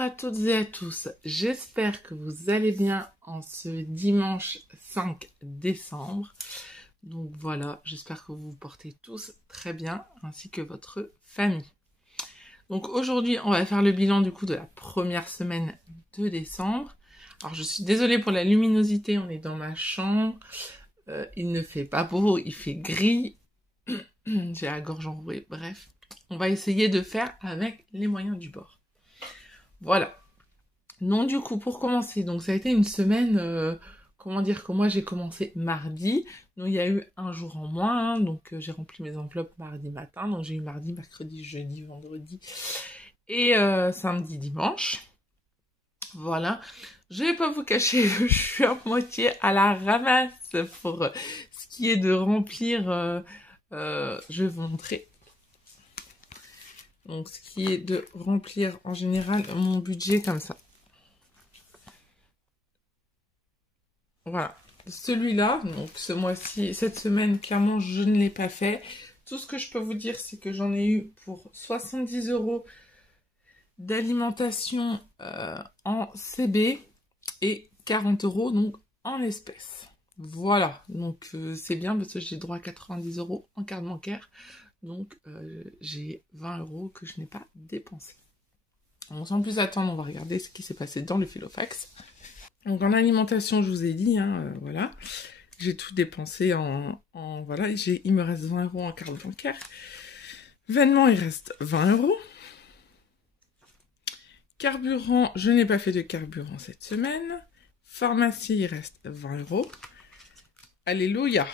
à toutes et à tous, j'espère que vous allez bien en ce dimanche 5 décembre. Donc voilà, j'espère que vous vous portez tous très bien, ainsi que votre famille. Donc aujourd'hui, on va faire le bilan du coup de la première semaine de décembre. Alors je suis désolée pour la luminosité, on est dans ma chambre, il ne fait pas beau, il fait gris, j'ai la gorge enrouée, bref. On va essayer de faire avec les moyens du bord. Voilà. Non, du coup, pour commencer, donc ça a été une semaine, comment dire, que moi j'ai commencé mardi. Donc il y a eu un jour en moins, hein, donc j'ai rempli mes enveloppes mardi matin. Donc j'ai eu mardi, mercredi, jeudi, vendredi et samedi, dimanche. Voilà. Je vais pas vous cacher, je suis à moitié à la ramasse pour ce qui est de remplir. Je vais vous montrer. Donc, ce qui est de remplir en général mon budget comme ça. Voilà. Celui-là, donc ce mois-ci, cette semaine, clairement, je ne l'ai pas fait. Tout ce que je peux vous dire, c'est que j'en ai eu pour 70 € d'alimentation en CB et 40 € donc en espèces. Voilà. Donc, c'est bien parce que j'ai droit à 90 € en carte bancaire. Donc, j'ai 20 € que je n'ai pas dépensé. Donc, sans plus attendre, on va regarder ce qui s'est passé dans le Filofax. Donc, en alimentation, je vous ai dit, hein, voilà. J'ai tout dépensé voilà. Il me reste 20 € en carte bancaire. Vêtements, il reste 20 €. Carburant, je n'ai pas fait de carburant cette semaine. Pharmacie, il reste 20 €. Alléluia.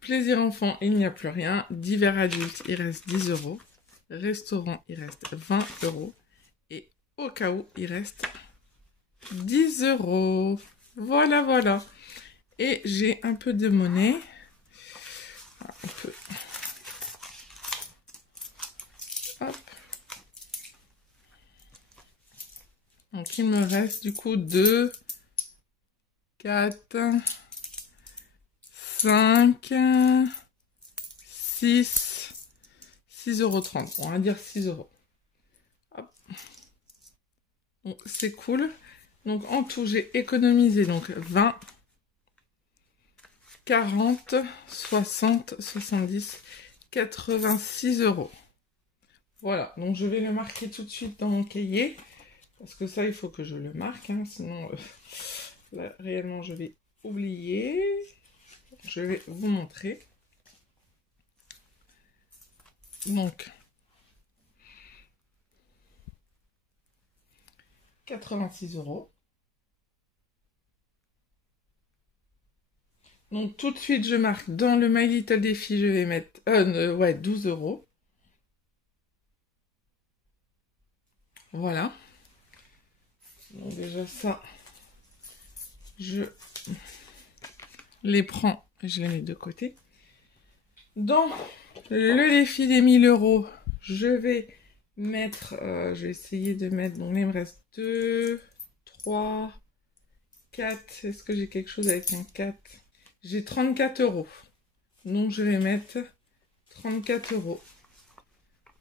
Plaisir enfant, il n'y a plus rien. Divers adultes, il reste 10 €. Restaurant, il reste 20 €. Et au cas où, il reste 10 €. Voilà, voilà. Et j'ai un peu de monnaie. On peut... Hop. Donc, il me reste du coup 2, 4... 5, 6, 6,30 €. On va dire 6 €. Hop. Bon, c'est cool. Donc, en tout, j'ai économisé donc 20, 40, 60, 70, 86 €. Voilà. Donc, je vais le marquer tout de suite dans mon cahier. Parce que ça, il faut que je le marque. Hein, sinon, là, réellement, je vais oublier. Je vais vous montrer. Donc, 86 €. Donc, tout de suite, je marque dans le My Little Défi, je vais mettre 12 €. Voilà. Donc, déjà, ça, je les prends et je les mets de côté. Dans le défi des 1000 €, je vais mettre, je vais essayer de mettre, donc il me reste 2, 3, 4, est-ce que j'ai quelque chose avec un 4? J'ai 34 €, donc je vais mettre 34 €.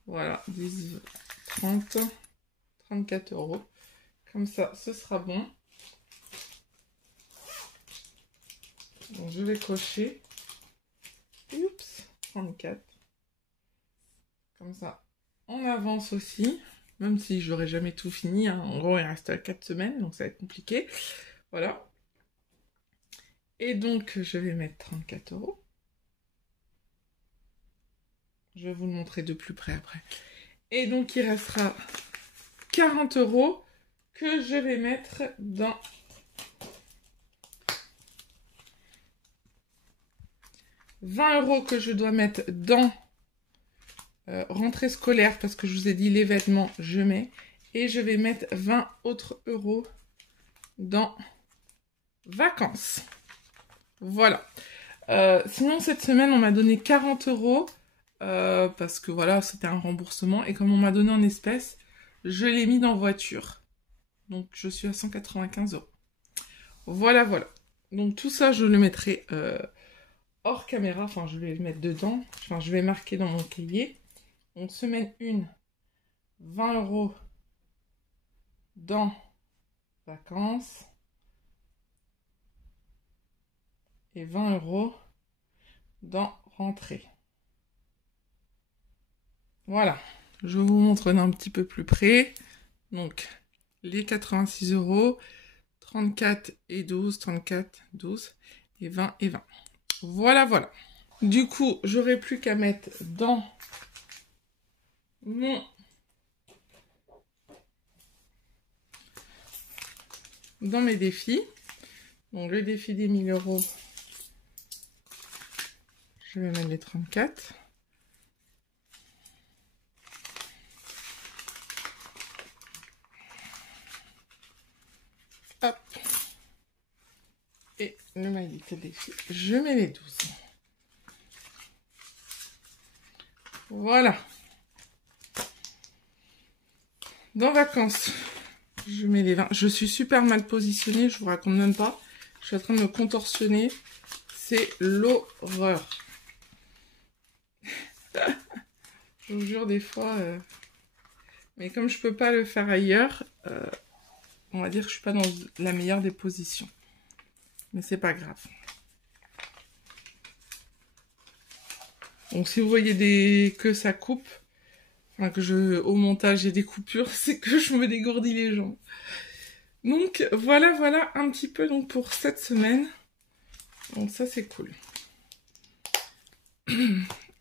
Voilà, 10, 30, 34 €. Comme ça, ce sera bon. Donc, je vais cocher. Oups, 34. Comme ça, on avance aussi. Même si j'aurais jamais tout fini. Hein. En gros, il reste 4 semaines, donc ça va être compliqué. Voilà. Et donc, je vais mettre 34 €. Je vais vous le montrer de plus près après. Et donc, il restera 40 € que je vais mettre dans... 20 € que je dois mettre dans rentrée scolaire, parce que je vous ai dit les vêtements, je mets. Et je vais mettre 20 autres € dans vacances. Voilà. Sinon, cette semaine, on m'a donné 40 € parce que voilà, c'était un remboursement. Et comme on m'a donné en espèces, je l'ai mis dans voiture. Donc, je suis à 195 €. Voilà, voilà. Donc, tout ça, je le mettrai... hors caméra, enfin je vais le mettre dedans, enfin je vais marquer dans mon cahier. Donc semaine 1, 20 € dans vacances et 20 € dans rentrée. Voilà, je vous montre d'un petit peu plus près. Donc, les 86 €, 34 et 12, 34, 12 et 20 et 20. Voilà, voilà. Du coup, j'aurai plus qu'à mettre dans mes défis. Donc, le défi des 1000 €, je vais mettre les 34. Hop. Et le My Little défi, je mets les 12. Voilà. Dans vacances, je mets les 20. Je suis super mal positionnée, je vous raconte même pas. Je suis en train de me contorsionner. C'est l'horreur. Je vous jure, des fois... Mais comme je peux pas le faire ailleurs, on va dire que je suis pas dans la meilleure des positions. Mais c'est pas grave. Donc si vous voyez que ça coupe, enfin au montage j'ai des coupures, c'est que je me dégourdis les jambes. Donc voilà un petit peu donc pour cette semaine. Donc ça c'est cool.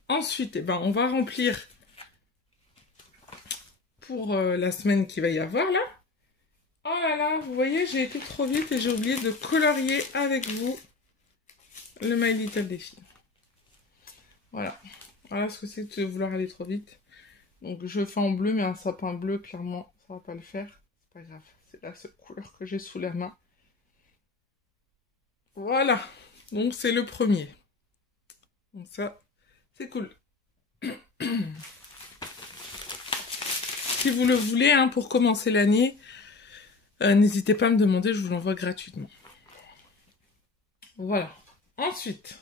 Ensuite, eh ben, on va remplir pour la semaine qui va y avoir là. Oh là là, vous voyez, j'ai été trop vite et j'ai oublié de colorier avec vous le My Little défi. Voilà. Voilà ce que c'est de vouloir aller trop vite. Donc je fais en bleu, mais un sapin bleu, clairement, ça va pas le faire. C'est pas grave, c'est la seule couleur que j'ai sous la main. Voilà. Donc c'est le premier. Donc ça, c'est cool. Si vous le voulez, hein, pour commencer l'année, n'hésitez pas à me demander, je vous l'envoie gratuitement. Voilà. Ensuite,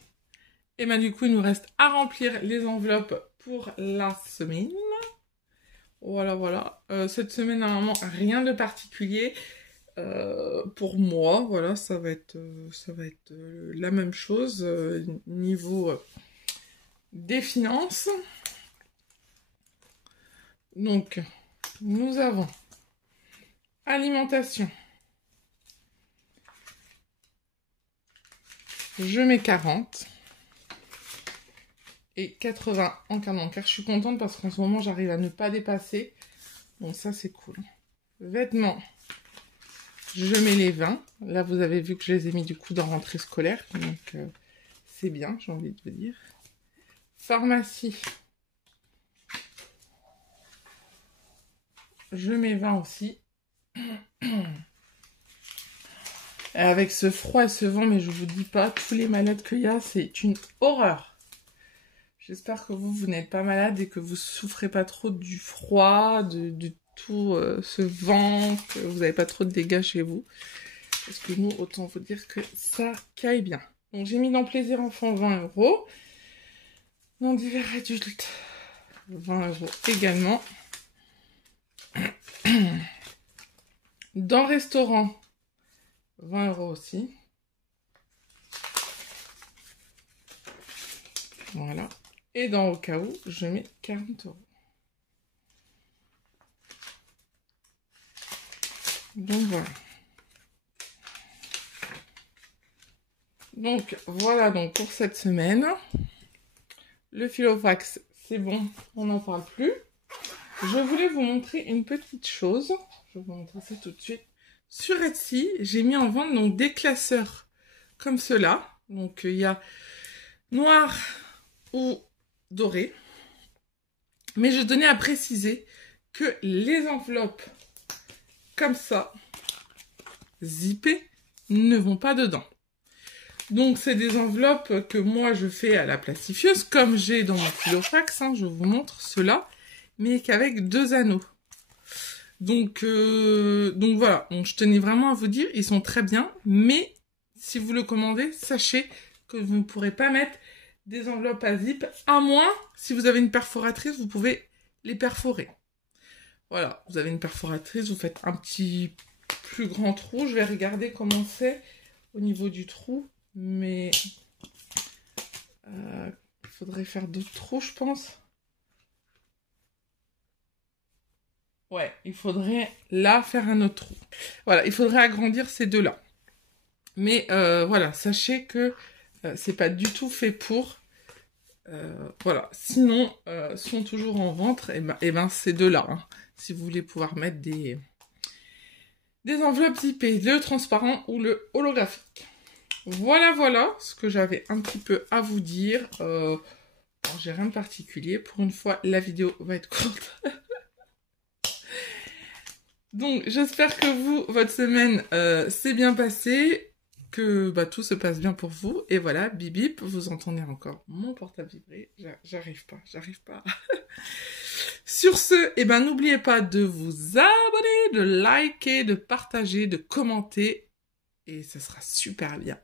et ben du coup, il nous reste à remplir les enveloppes pour la semaine. Voilà. Cette semaine, normalement, rien de particulier. Pour moi, voilà, ça va être la même chose niveau des finances. Donc, nous avons alimentation. Je mets 40 et 80 en quart bancaire. Je suis contente parce qu'en ce moment, j'arrive à ne pas dépasser. Donc ça, c'est cool. Vêtements, je mets les 20. Là, vous avez vu que je les ai mis du coup dans rentrée scolaire. Donc, c'est bien, j'ai envie de vous dire. Pharmacie, je mets 20 aussi. Avec ce froid et ce vent, mais je vous dis pas, tous les malades qu'il y a, c'est une horreur. J'espère que vous n'êtes pas malade et que vous souffrez pas trop du froid, de tout ce vent, que vous n'avez pas trop de dégâts chez vous. Parce que nous, autant vous dire que ça caille bien. Donc j'ai mis dans Plaisir Enfant 20 €. Dans Divers Adultes, 20 € également. Dans Restaurant, 20 € aussi. Voilà. Et dans Au cas où, je mets 40 €. Donc voilà. Donc voilà donc pour cette semaine. Le Filofax, c'est bon, on n'en parle plus. Je voulais vous montrer une petite chose. Je vais vous montrer ça tout de suite. Sur Etsy, j'ai mis en vente donc des classeurs comme cela. Donc il y a noir ou doré. Mais je tenais à préciser que les enveloppes comme ça, zippées, ne vont pas dedans. Donc c'est des enveloppes que moi je fais à la plastifieuse, comme j'ai dans mon Filofax, hein, je vous montre cela, mais qu'avec 2 anneaux. Donc voilà, donc je tenais vraiment à vous dire, ils sont très bien, mais si vous le commandez, sachez que vous ne pourrez pas mettre des enveloppes à zip, à moins, si vous avez une perforatrice, vous pouvez les perforer. Voilà, vous avez une perforatrice, vous faites un petit plus grand trou. Je vais regarder comment c'est au niveau du trou, mais il faudrait faire d'autres trous, je pense. Ouais, il faudrait là faire un autre trou. Voilà, il faudrait agrandir ces deux-là. Mais voilà, sachez que c'est pas du tout fait pour. Voilà, sinon, sont toujours en vente, et ben ces deux-là, hein, si vous voulez pouvoir mettre des enveloppes zippées, le transparent ou le holographique. Voilà, voilà ce que j'avais un petit peu à vous dire. Bon, j'ai rien de particulier. Pour une fois, la vidéo va être courte. Donc, j'espère que vous, votre semaine s'est bien passée, que bah, tout se passe bien pour vous. Et voilà, bip bip, vous entendez encore mon portable vibrer. J'arrive pas. Sur ce, eh ben, n'oubliez pas de vous abonner, de liker, de partager, de commenter. Et ça sera super bien.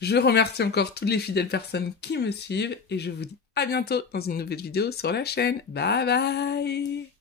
Je remercie encore toutes les fidèles personnes qui me suivent. Et je vous dis à bientôt dans une nouvelle vidéo sur la chaîne. Bye bye!